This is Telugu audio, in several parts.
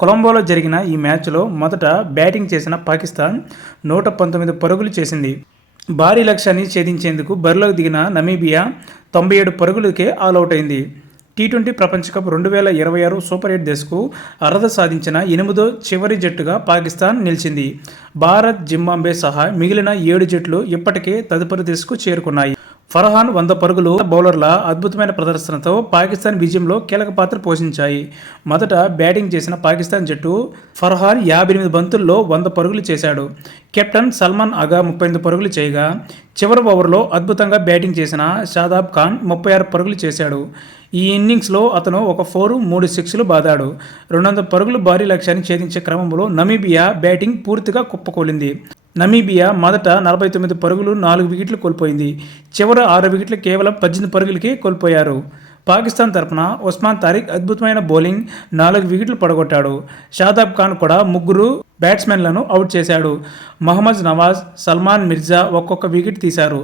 కొలంబోలో జరిగిన ఈ మ్యాచ్లో మొదట బ్యాటింగ్ చేసిన పాకిస్తాన్ 119 పరుగులు చేసింది. భారీ లక్ష్యాన్ని ఛేదించేందుకు బరిలోకి దిగిన నమీబియా 97 పరుగులకే ఆలౌట్ అయింది. టీ20 ప్రపంచ కప్ 2026 సూపర్ 8 దశకు అర్హత సాధించిన 8వ చివరి జట్టుగా పాకిస్తాన్ నిలిచింది. భారత్, జింబాబ్వే సహా మిగిలిన 7 జట్లు ఇప్పటికే తదుపరి దశకు చేరుకున్నాయి. ఫర్హాన్ 100 పరుగులు బౌలర్ల అద్భుతమైన ప్రదర్శనతో పాకిస్తాన్ విజయంలో కీలక పాత్ర పోషించాయి. మొదట బ్యాటింగ్ చేసిన పాకిస్తాన్ జట్టు ఫర్హాన్ 58 బంతుల్లో 100 పరుగులు చేశాడు. కెప్టెన్ సల్మాన్ ఆగా 38 పరుగులు చేయగా, చివరి ఓవర్లో అద్భుతంగా బ్యాటింగ్ చేసిన షాదాబ్ ఖాన్ 36 పరుగులు చేశాడు. ఈ ఇన్నింగ్స్లో అతను ఒక 4, 3 సిక్స్లు బాదాడు. 200 పరుగులు భారీ లక్ష్యాన్ని ఛేదించే క్రమంలో నమీబియా బ్యాటింగ్ పూర్తిగా కుప్పకూలింది. నమీబియా మొదట 49 పరుగులు 4 వికెట్లు కోల్పోయింది. చివరి 6 వికెట్లు కేవలం 18 పరుగులకే కోల్పోయారు. పాకిస్తాన్ తరపున ఉస్మాన్ తారిక్ అద్భుతమైన బౌలింగ్ 4 వికెట్లు పడగొట్టాడు. షాదాబ్ ఖాన్ కూడా 3 బ్యాట్స్మెన్లను అవుట్ చేశాడు. మహమ్మద్ నవాజ్, సల్మాన్ మిర్జా ఒక్కొక్క వికెట్ తీశారు.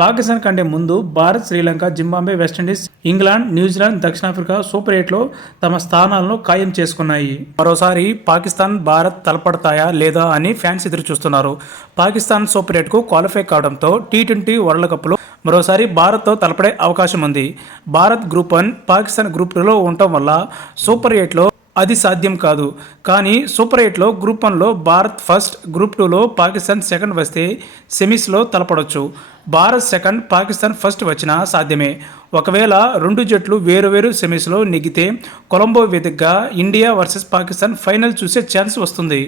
పాకిస్తాన్ కంటే ముందు Bharat, Sri Lanka, Zimbabwe, West Indies, England, New Zealand, దక్షిణాఫ్రికా సూపర్ 8లో తమ స్థానాలను ఖాయం చేసుకున్నాయి. మరోసారి పాకిస్తాన్, భారత్ తలపడతాయా లేదా అని ఫ్యాన్స్ ఎదురు చూస్తున్నారు. పాకిస్తాన్ సూపర్ 8కు క్వాలిఫై కావడంతో టీ20 వరల్డ్ కప్లో మరోసారి భారత్తో తలపడే అవకాశం ఉంది. భారత్ గ్రూప్ 1, పాకిస్తాన్ గ్రూప్ 2లో ఉండటం వల్ల సూపర్ 8లో అది సాధ్యం కాదు. కానీ సూపర్ 8లో గ్రూప్ 1లో భారత్ ఫస్ట్, గ్రూప్ 2లో పాకిస్తాన్ సెకండ్ వస్తే సెమీస్లో తలపడొచ్చు. భారత్ సెకండ్, పాకిస్తాన్ ఫస్ట్ వచ్చినా సాధ్యమే. ఒకవేళ 2 జట్లు వేరువేరు సెమీస్లో నెగ్గితే కొలంబో వేదికగా ఇండియా వర్సెస్ పాకిస్తాన్ ఫైనల్ చూసే ఛాన్స్ వస్తుంది.